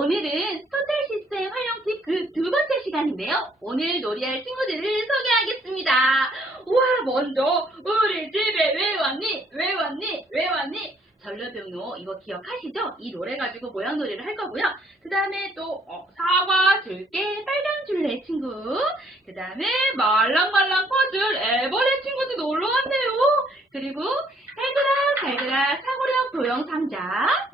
오늘은 토탈 시스템 활용 팁 그 두 번째 시간인데요. 오늘 놀이할 친구들을 소개하겠습니다. 우와 먼저 우리 집에 왜 왔니? 왜 왔니? 왜 왔니? 전래 병로 이거 기억하시죠? 이 노래 가지고 모양놀이를 할 거고요. 그 다음에 또 어, 사과, 줄게 빨강 줄레 친구 그 다음에 말랑말랑 퍼즐 애벌레 친구도 놀러 왔네요. 그리고 달그락 달그락 사고력 도형 상자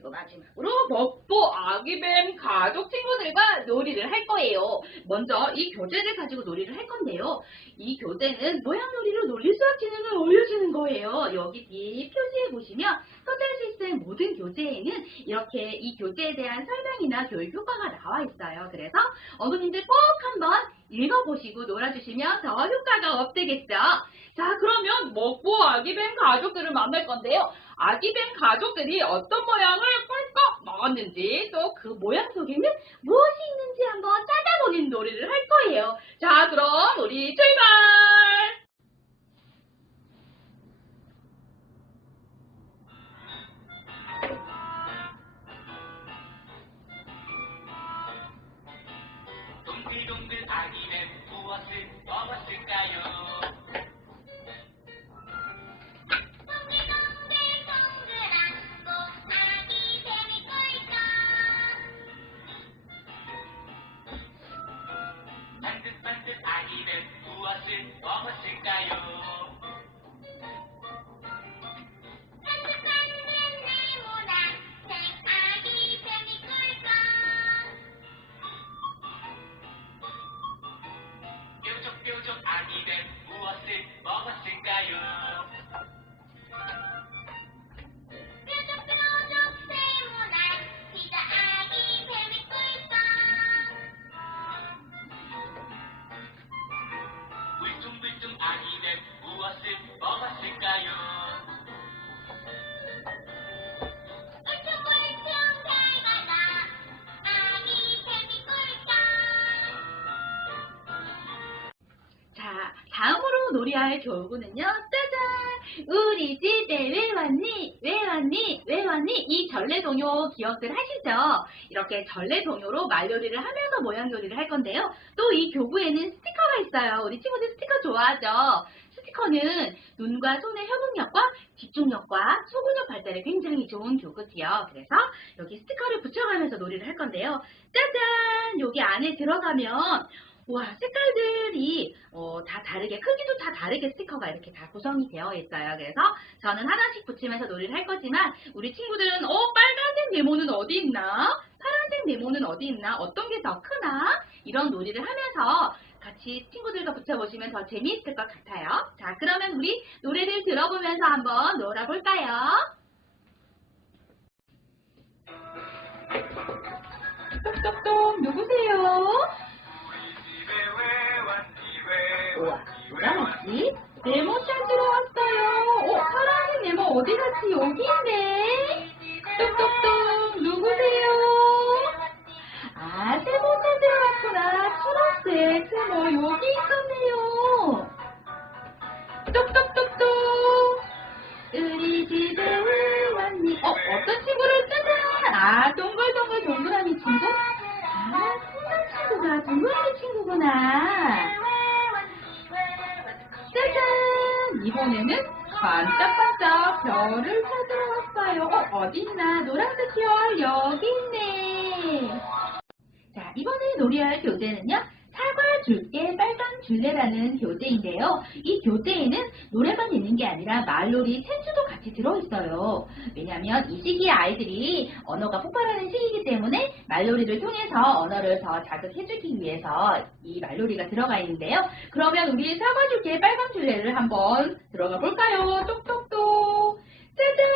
그리고 마지막으로 먹보 아기뱀 가족 친구들과 놀이를 할 거예요. 먼저 이 교재를 가지고 놀이를 할 건데요. 이 교재는 모양놀이로 논리 수학 기능을 올려주는 거예요. 여기 뒤 표지에 보시면 서울시스템 모든 교재에는 이렇게 이 교재에 대한 설명이나 교육 효과가 나와 있어요. 그래서 어머님들 꼭 한번 읽어보시고 놀아주시면 더 효과가 업되겠죠. 자, 그러면 먹보 아기뱀 가족들을 만날 건데요. 아기뱀 가족들이 어떤 모양을 꿀꺽 먹었는지 또 그 모양 속에는 무엇이 있는지 한번 찾아보는 놀이를 할 거예요. 자, 그럼 우리 출발! 동글동글 아기는 무엇을 아기는 무엇을 먹었을까요? 반짝반짝 네모난 생 아기 뱀이 꿀꺽 뾰족뾰족 아기는 무엇을 먹었을까요? 울퉁불퉁 아기는 무엇을 먹었을까요? 울퉁불퉁 달가다 아기 뱀이 꿀꺽 자, 다음으로 놀이할 교구는요. 우리 집에 왜 왔니? 왜 왔니? 왜 왔니? 이 전래동요 기억들 하시죠? 이렇게 전래동요로 말놀이를 하면서 모양놀이를 할 건데요. 또 이 교구에는 스티커가 있어요. 우리 친구들 스티커 좋아하죠? 스티커는 눈과 손의 협응력과 집중력과 소근육 발달에 굉장히 좋은 교구지요. 그래서 여기 스티커를 붙여가면서 놀이를 할 건데요. 짜잔! 여기 안에 들어가면 와, 색깔들이 어, 다 다르게, 크기도 다 다르게 스티커가 이렇게 다 구성이 되어 있어요. 그래서 저는 하나씩 붙이면서 놀이를 할 거지만 우리 친구들은 어, 빨간색 네모는 어디 있나? 파란색 네모는 어디 있나? 어떤 게 더 크나? 이런 놀이를 하면서 같이 친구들과 붙여보시면 더 재미있을 것 같아요. 자, 그러면 우리 노래를 들어보면서 한번 놀아볼까요? 똑똑똑, 누구세요? 네모 찾으러 왔어요. 어, 파란색 네모 어디 갔지? 여기 있네. 똑똑똑, 누구세요? 아, 세모 찾으러 왔구나. 초록색 세모 여기 있었네요. 똑똑똑똑, 우리 집에 왜 왔니? 어, 어떤 친구를 짜잔! 아, 동글동글 동그라미 친구? 아, 큰 친구가 동그라미 친구구나. 이번에는 반짝반짝 별을 찾으러 왔어요. 어, 어딨나? 노란색 별 여기 있네. 자, 이번에 놀이할 교재는요. 줄게 빨강 줄래라는 교재인데요. 이 교재에는 노래만 있는 게 아니라 말놀이 센스도 같이 들어있어요. 왜냐하면 이 시기에 아이들이 언어가 폭발하는 시기이기 때문에 말놀이를 통해서 언어를 더 자극해주기 위해서 이 말놀이가 들어가 있는데요. 그러면 우리 사과 줄게 빨강 줄래를 한번 들어가 볼까요? 똑똑똑 짜잔!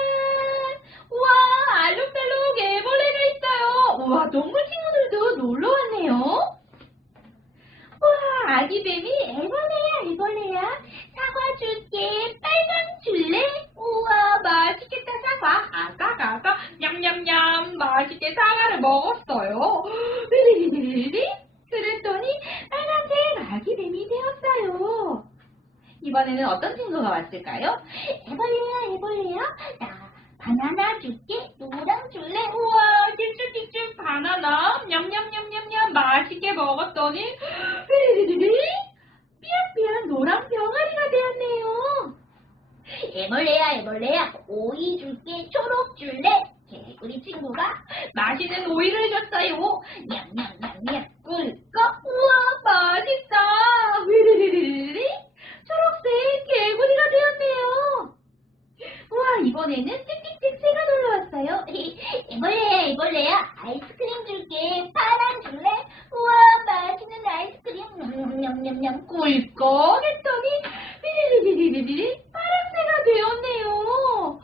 우와 알록달록 애벌레가 있어요. 우와 동물 친구들도 놀러 왔네요. 아기뱀이 애벌레야, 애벌레야. 사과 줄게, 빨강 줄래? 우와, 맛있겠다, 사과. 아까, 아까, 냠냠냠, 맛있게 사과를 먹었어요. 리리리리리? 그랬더니, 빨간색 아기뱀이 되었어요. 이번에는 어떤 친구가 왔을까요? 애벌레야, 애벌레야. 나 바나나 줄게. 노랑 줄래? 우와, 찝찝찝찝 바나나 냠냠냠냠냠 맛있게 먹었더니 삐리리리 삐약삐약 노란 병아리가 되었네요. 애벌레야, 애벌레야. 오이 줄게. 초록 줄래? 개구리 친구가 맛있는 오이를 줬어요. 냠냠냠냠. 꿀꺽 우와 맛있다. 휘리리리리 초록색 개구리가 되었네요. 우와 이번에는 띡띡띡 새가 놀러 왔어요. 애벌레야, 애벌레야. 아이스크림 줄게. 파란 줄래? 우와, 맛있는 아이스크림. 냠냠냠냠. 꿀꺽 했더니 삐리리리리리 파랑새가 되었네요.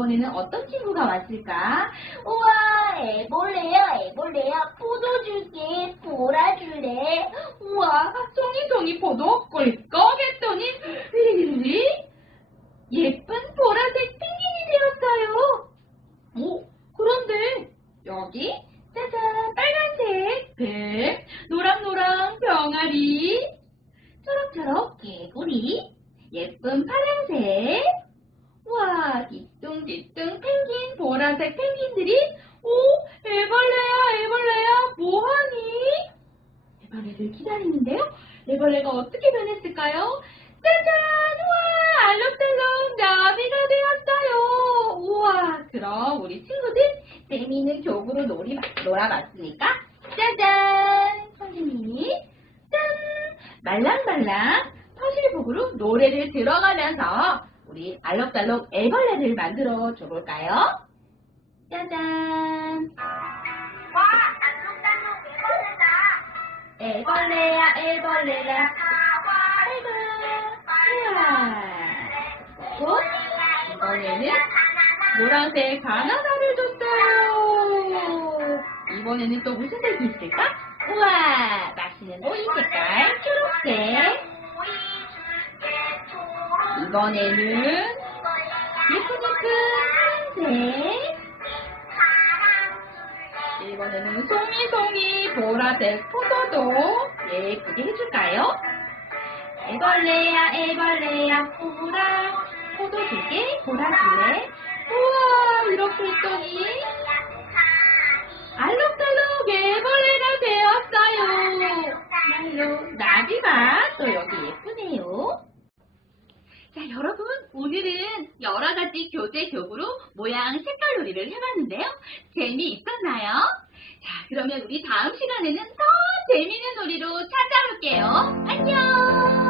이번에는 어떤 친구가 왔을까? 우와, 애벌레야, 애벌레야. 포도 줄게. 보라 줄래? 우와 송이송이 포도 꿀꺽 했더니 삐리리리 예쁜 보라색 펭귄이 되었어요. 오 그런데 여기 짜잔 빨간색 뱀 노랑노랑 병아리 초록초록 개구리 예쁜 파랑색 와 뒤뚱뒤뚱 펭귄 보라색 펭귄들이 오 애벌레야 애벌레야 뭐하니? 애벌레를 기다리는데요? 애벌레가 어떻게 변했을까요? 짜잔! 우와 알록달록 나비가 되었어요. 우와 그럼 우리 친구들 재미있는 교구로 놀이, 놀아봤으니까? 짜잔! 선생님이 짠! 말랑말랑 퍼실북으로 노래를 들어가면서 우리 알록달록 애벌레를 만들어 줘볼까요? 짜잔 와, 알록달록 애벌레다. 애벌레야 애벌레야 나와. 아이고 우와 이번에는 노란색 바나나를 줬어요 이번에는 또 무슨 색이 있을까? 우와 맛있는 오이 색깔 초록색 이번에는 예쁜 예쁜 파란색 이번에는 송이송이 보라색 포도도 예쁘게 해줄까요? 애벌레야 애벌레야 보라. 포도 두개 보라 줄래 우와 이렇게 했더니 알록달록 애벌레가 되었어요. 나비가 또 여기 예쁘네요 자 여러분 오늘은 여러 가지 교재 교구로 모양 색깔 놀이를 해봤는데요. 재미있었나요? 자 그러면 우리 다음 시간에는 더 재미있는 놀이로 찾아올게요. 안녕